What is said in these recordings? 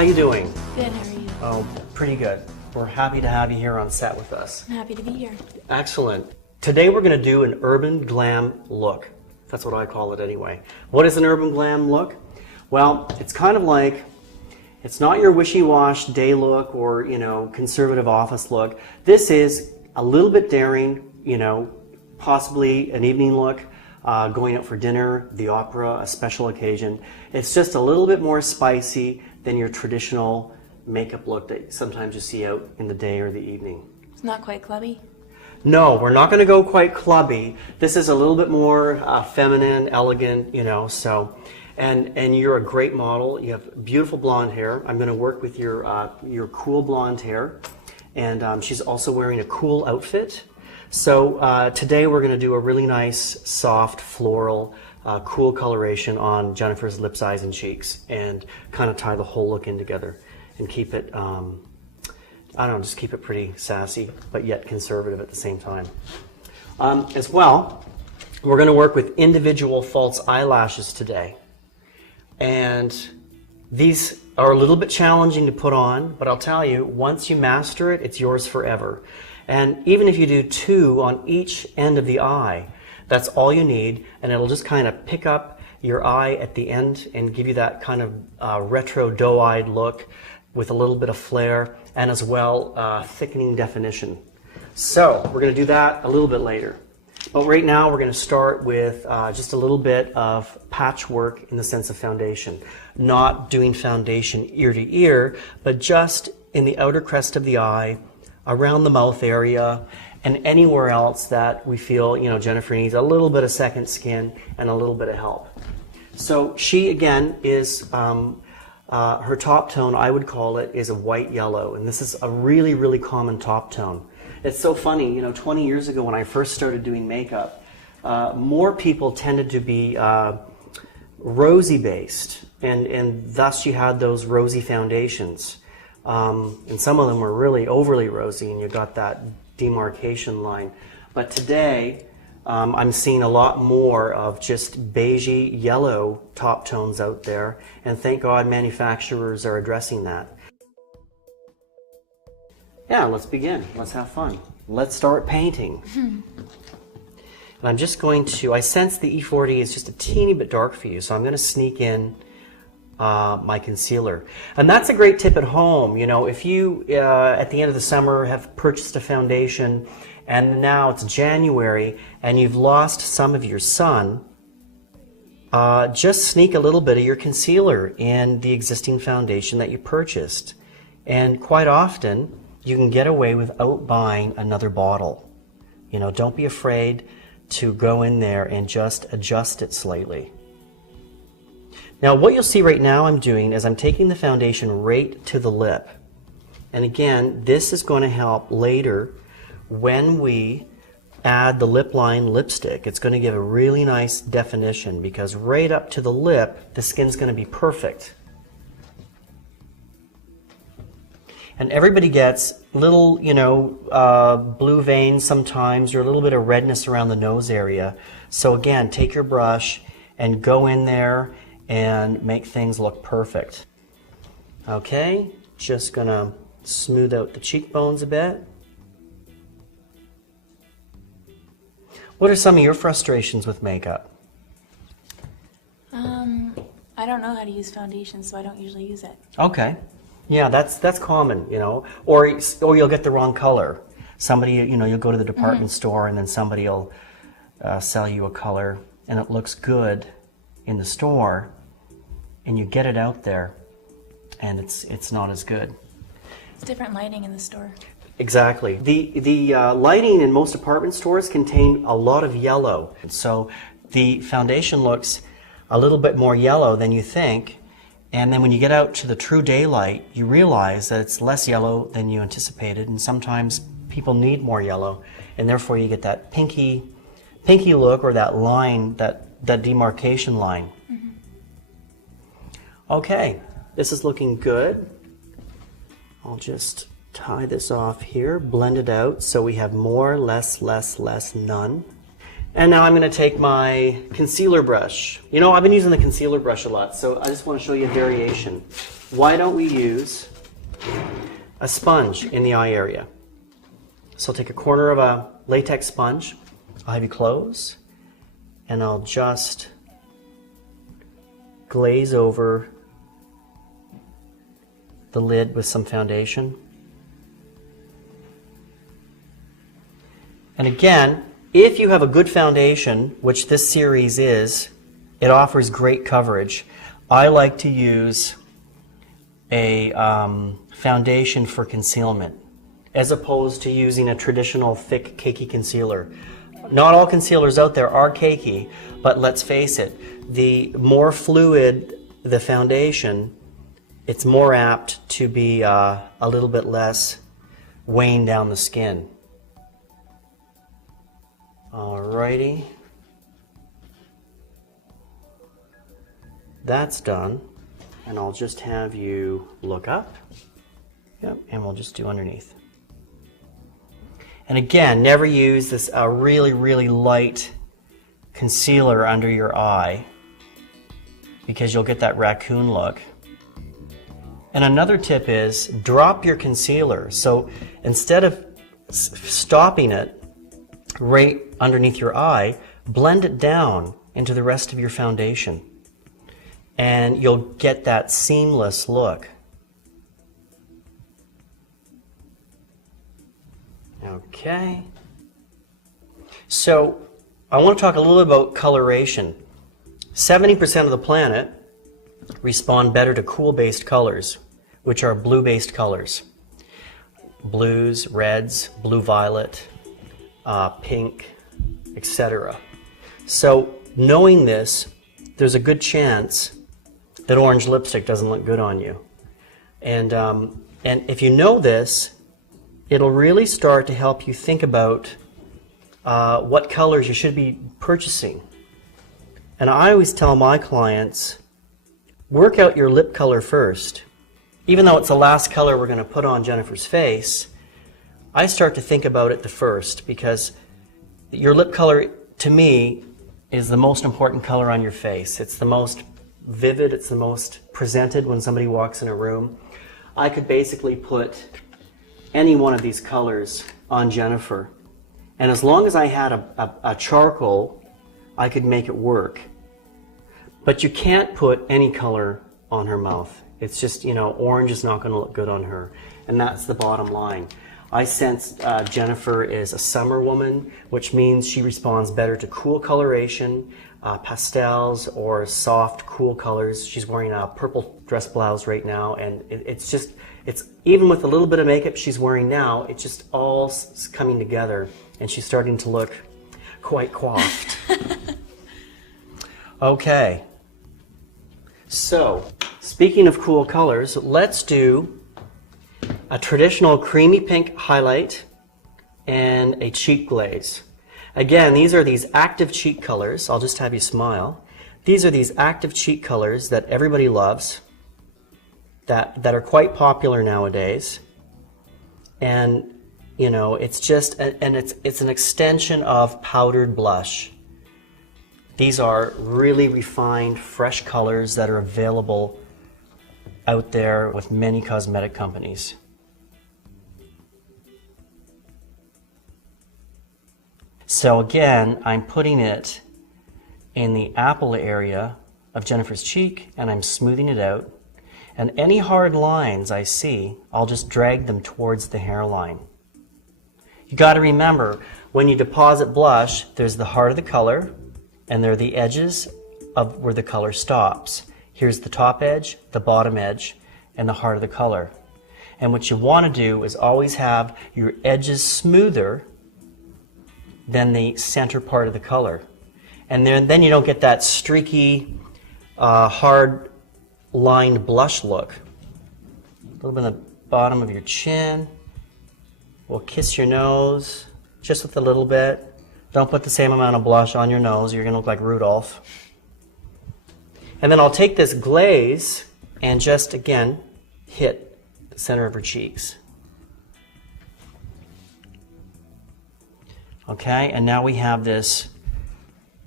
how you doing? Good, how are you? Oh, pretty good. We're happy to have you here on set with us. I'm happy to be here. Excellent. Today we're going to do an urban glam look. That's what I call it anyway. What is an urban glam look? Well, it's kind of like, it's not your wishy-wash day look or, conservative office look. This is a little bit daring, possibly an evening look, going out for dinner, the opera, a special occasion. It's just a little bit more spicy than your traditional makeup look that sometimes you see out in the day or the evening. It's not quite clubby? No, we're not going to go quite clubby. This is a little bit more feminine, elegant, and you're a great model. You have beautiful blonde hair. I'm going to work with your cool blonde hair, and she's also wearing a cool outfit. So today we're going to do a really nice, soft, floral, cool coloration on Jennifer's lips, eyes, and cheeks, and kind of tie the whole look in together and keep it, just keep it pretty sassy, but yet conservative at the same time. As well, we're going to work with individual false eyelashes today. And these are a little bit challenging to put on, but I'll tell you, once you master it, it's yours forever. And even if you do 2 on each end of the eye, that's all you need, and it'll just kind of pick up your eye at the end and give you that kind of retro doe-eyed look with a little bit of flair and as well thickening definition. So we're going to do that a little bit later. But right now we're going to start with just a little bit of patchwork in the sense of foundation. Not doing foundation ear to ear, but just in the outer crest of the eye, around the mouth area, and anywhere else that we feel, Jennifer needs a little bit of second skin and a little bit of help. So she, again, is, her top tone, I would call it, is a white yellow. And this is a really, really common top tone. It's so funny, 20 years ago when I first started doing makeup, more people tended to be rosy based, and thus you had those rosy foundations. And some of them were really overly rosy, and you got that demarcation line. But today, I'm seeing a lot more of just beigey yellow top tones out there, and thank God manufacturers are addressing that. Yeah, let's begin. Let's have fun. Let's start painting. And I'm just going to, I sense the E40 is just a teeny bit dark for you, so I'm going to sneak in my concealer. And that's a great tip at home. If you, at the end of the summer, have purchased a foundation and now it's January and you've lost some of your sun, just sneak a little bit of your concealer in the existing foundation that you purchased. And quite often, you can get away without buying another bottle. Don't be afraid to go in there and just adjust it slightly. Now what you'll see right now I'm doing is I'm taking the foundation right to the lip. And again, this is going to help later when we add the lip line lipstick. It's going to give a really nice definition because right up to the lip, the skin's going to be perfect. And everybody gets little, blue veins sometimes or a little bit of redness around the nose area. So again, take your brush and go in there and make things look perfect. Okay, just gonna smooth out the cheekbones a bit. What are some of your frustrations with makeup? I don't know how to use foundation, so I don't usually use it. Okay. Yeah, that's common, or you'll get the wrong color. Somebody, you'll go to the department store and then somebody will sell you a color and it looks good in the store and you get it out there and it's not as good. It's different lighting in the store. Exactly. The lighting in most department stores contain a lot of yellow. So the foundation looks a little bit more yellow than you think. And then when you get out to the true daylight, you realize that it's less yellow than you anticipated, and sometimes people need more yellow, and therefore you get that pinky look or that line, that demarcation line. Okay, this is looking good. I'll just tie this off here, blend it out so we have more, less, none. And now I'm going to take my concealer brush. You know, I've been using the concealer brush a lot, so I just want to show you a variation. Why don't we use a sponge in the eye area? So I'll take a corner of a latex sponge. I'll have you close, and I'll just glaze over the lid with some foundation. And again, if you have a good foundation, which this series is, it offers great coverage. I like to use a foundation for concealment as opposed to using a traditional thick cakey concealer. Not all concealers out there are cakey, but let's face it, the more fluid the foundation, it's more apt to be a little bit less weighing down the skin. Alrighty. That's done. And I'll just have you look up. Yep, and we'll just do underneath. And again, never use this really, really light concealer under your eye because you'll get that raccoon look. And another tip is drop your concealer. So instead of stopping it right underneath your eye, blend it down into the rest of your foundation. And you'll get that seamless look. Okay. So I want to talk a little about coloration. 70% of the planet respond better to cool-based colors, which are blue-based colors. Blues, reds, blue-violet, pink, etc. So knowing this, there's a good chance that orange lipstick doesn't look good on you. And if you know this, it'll really start to help you think about what colors you should be purchasing. And I always tell my clients, work out your lip color first. Even though it's the last color we're going to put on Jennifer's face, I start to think about it the first, because your lip color, to me, is the most important color on your face. It's the most vivid, it's the most presented when somebody walks in a room. I could basically put any one of these colors on Jennifer, and as long as I had a charcoal, I could make it work. But you can't put any color on her mouth. It's just, you know, orange is not going to look good on her, and that's the bottom line. I sense Jennifer is a summer woman, which means she responds better to cool coloration, pastels or soft, cool colors. She's wearing a purple dress blouse right now, and it's even with a little bit of makeup she's wearing now, it's just all coming together, and she's starting to look quite coiffed. Okay. So, speaking of cool colors, let's do a traditional creamy pink highlight and a cheek glaze. Again, these are these active cheek colors. I'll just have you smile. These are these active cheek colors that everybody loves, that are quite popular nowadays. And, you know, it's just, and it's an extension of powdered blush. These are really refined, fresh colors that are available out there with many cosmetic companies. So again, I'm putting it in the apple area of Jennifer's cheek, and I'm smoothing it out. And any hard lines I see, I'll just drag them towards the hairline. You got to remember, when you deposit blush, there's the heart of the color, and there are the edges of where the color stops. Here's the top edge, the bottom edge, and the heart of the color. And what you want to do is always have your edges smoother than the center part of the color. And then you don't get that streaky, hard lined blush look. A little bit on the bottom of your chin. We'll kiss your nose just with a little bit. Don't put the same amount of blush on your nose. You're going to look like Rudolph. And then I'll take this glaze and just, again, hit the center of her cheeks. Okay, and now we have this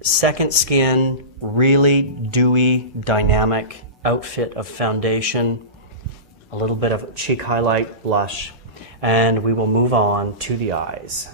Second skin, really dewy, dynamic outfit of foundation, a little bit of cheek highlight, blush, and we will move on to the eyes.